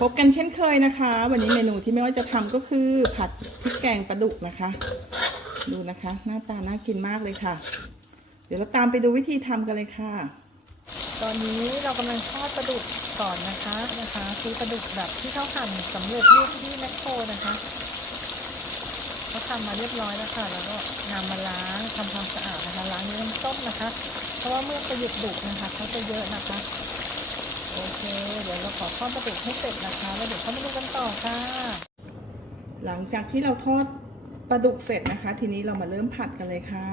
พบกันเช่นเคยนะคะ วันนี้เมนูที่แม่อ้อยจะทำก็คือผัดพริกแกงปลาดุกนะคะ ดูนะคะ หน้าตาน่ากินมากเลยค่ะ เดี๋ยวเราตามไปดูวิธีทำกันเลยค่ะ ตอนนี้เรากำลังทอดปลาดุกก่อนนะคะนะคะซื้อปลาดุกแบบที่เขาหั่นสำเร็จรูปที่แมคโครนะคะเขาทำมาเรียบร้อยแล้วค่ะ แล้วก็นำมาล้างทำความสะอาดนะคะ ล้างด้วยน้ำส้มนะคะ เพราะว่าเมื่อปลาดุกดุนะคะเขาจะเยอะนะคะ เค เดี๋ยวเราขอทอดปลาดุกให้เสร็จนะคะ แล้วเดี๋ยวเข้ามาดูกันต่อค่ะ หลังจากที่เราทอดปลาดุกเสร็จนะคะ ทีนี้เรามาเริ่มผัดกันเลยค่ะ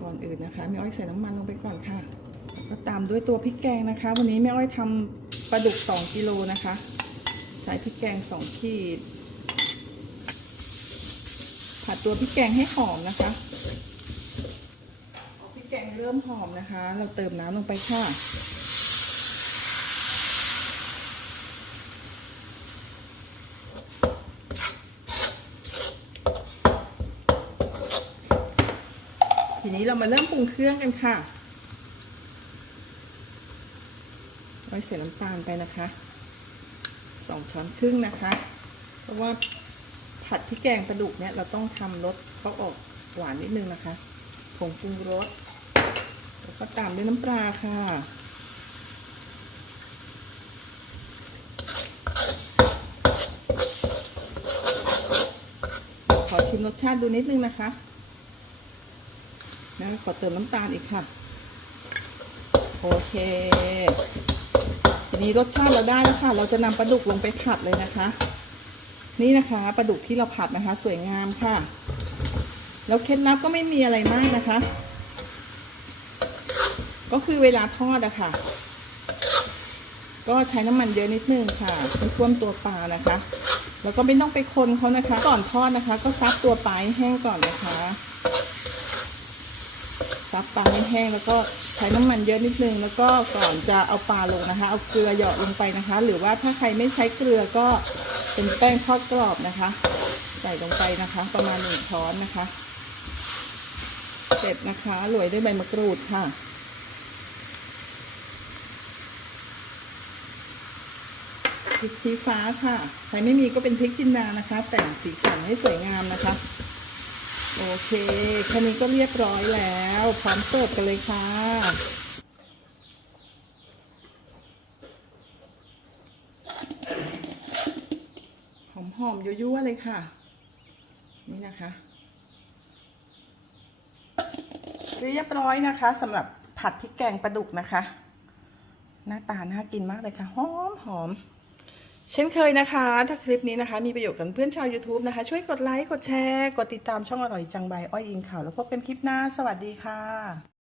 ก่อนอื่นนะคะแม่อ้อยใส่น้ำมันลงไปก่อนค่ะแล้วก็ตามด้วยตัวพริกแกงนะคะ วันนี้แม่อ้อยทำปลาดุก 2กิโลนะคะ ใช้พริกแกง 2 ขีด ผัดตัวพริกแกงให้หอมนะคะพอพริกแกงเริ่มหอมนะคะ เราเติมน้ำลงไปค่ะ ทีนี้เรามาเริ่มปรุงเครื่องกันค่ะไว้ใส่น้ำตาลไปนะคะสองช้อนครึ่งนะคะ เพราะว่าผัดพริกแกงปลาดุกเนี่ยเราต้องทำรสเขาออกหวานนิดนึงนะคะผงปรุงรสแล้วก็ตามด้วยน้ำปลาค่ะ ขอชิมรสชาติดูนิดนึงนะคะ นะขอเติมน้ำตาลอีกค่ะ โอเค ทีนี้รสชาติเราได้แล้วค่ะ เราจะนำปลาดุกลงไปผัดเลยนะคะ นี่นะคะปลาดุกที่เราผัดนะคะ สวยงามค่ะ แล้วเคล็ดลับก็ไม่มีอะไรมากนะคะ ก็คือเวลาทอดอะค่ะ ก็ใช้น้ำมันเยอะนิดนึงค่ะไม่ท่วมตัวปลานะคะ แล้วก็ไม่ต้องไปคนเขานะคะ ก่อนทอดนะคะ ก็ซับตัวปลาให้แห้งก่อนนะคะ ซับปลาให้แห้งแล้วก็ใช้น้ำมันเยอะนิดนึง แล้วก็ก่อนจะเอาปลาลงนะคะ เอาเกลือหยอดลงไปนะคะ หรือว่าถ้าใครไม่ใช้เกลือก็เป็นแป้งทอดกรอบนะคะ ใส่ลงไปนะคะ ประมาณหนึ่งช้อนนะคะเสร็จนะคะโรยด้วยใบมะกรูดค่ะพริกชี้ฟ้าค่ะ ใครไม่มีก็เป็นพริกจินดานะคะ แต่งสีสันให้สวยงามนะคะ โอเคแค่นี้ก็เรียบร้อยแล้ว พร้อมเสิร์ฟกันเลยค่ะหอมๆยั่วๆเลยค่ะ นี่นะคะ เรียบร้อยนะคะสำหรับผัดพริกแกงปลาดุกนะคะ หน้าตาน่ากินมากเลยค่ะ หอมหอม เช่นเคยนะคะ ถ้าคลิปนี้นะคะ มีประโยชน์กับเพื่อนชาว YouTube นะคะ ช่วยกดไลค์ กดแชร์ กดติดตามช่องอร่อยจังใบ อ้อยอิงข่าว แล้วพบกันคลิปหน้า สวัสดีค่ะ